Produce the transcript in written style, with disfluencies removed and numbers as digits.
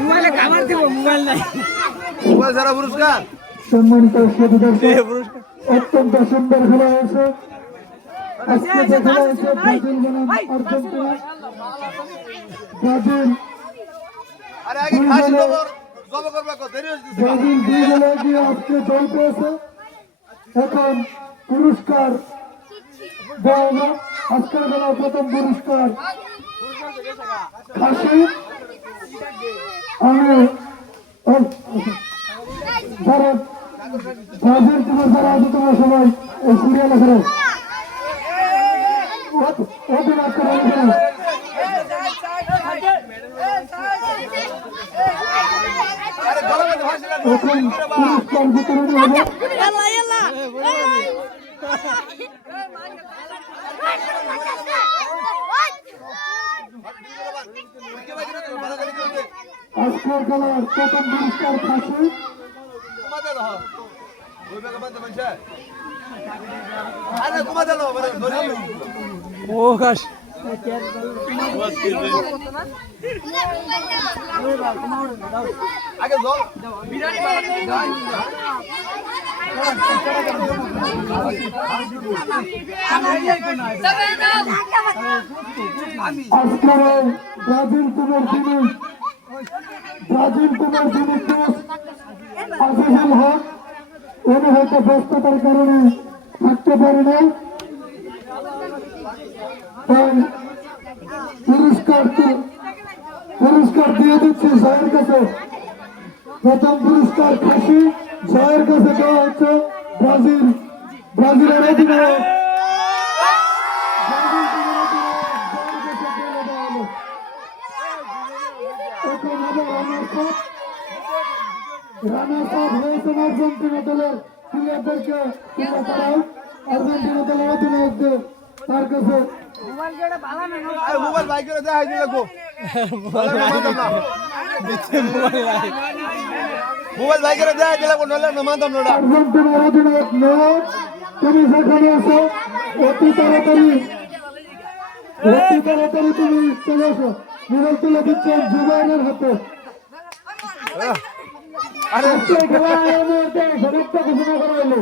মোবাইলে কামার দিব, মোবাইল নাই, মোবাইল ছাড়া পুরস্কার। সম্মানিত সাথী দর্শক, অত্যন্ত সুন্দর খেলা হয়েছে। আজকে যে খেলা হয়েছে ব্রাজিল বনাম আর্জেন্টিনা। ব্রাজিল ব্রাজিল 2 গোলে দিয়ে আজকে জয় পেয়েছে। এখন পুরস্কার দেওয়া হবে। আজকের খেলার প্রথম পুরস্কার খাসি। আমি যারা ব্রাজিল তোমার যারা আছে তোমার সবাই এই সিরিয়ালে খেলো, অভিনয় করে খেলো। এখন পুরস্কার বিতরণ হবে। আজকের খেলার প্রথম পুরস্কার খাসি। ও কাশ আগে জল আজকের ব্রাজিল টিমের যিনি আজিজুল হক, উনি হয়তো ব্যস্ততার কারণে থাকতে পারে না। তাই পুরস্কার দিয়ে দিচ্ছি জয়ের কাছে। প্রথম পুরস্কার খাসি জয়ের কাছে দেওয়া হচ্ছে। ব্রাজিলের অধিনায়ক রানার্স আপ হয়েছেন আর্জেন্টিনা দলের প্লেয়ারদেরকে তুলে ধরাও। আর্জেন্টিনা দলের অধিনায়কদের তার কাছে মোবাইল বাইক করে দেখাই দিয়ে রাখো। মোবাইল বাইক করে দেখাই দিয়ে রাখো, নইলে মানতাম না। আর্জেন্টিনার অধিনায়ক মেয়র, তুমি সেখানে আছো, অতি তাড়াতাড়ি তুমি চলে আসো। মোবাইল তুলে দিচ্ছেন জুবাইরের হাতে। আরে খেলা ঘোষণা করা হলো।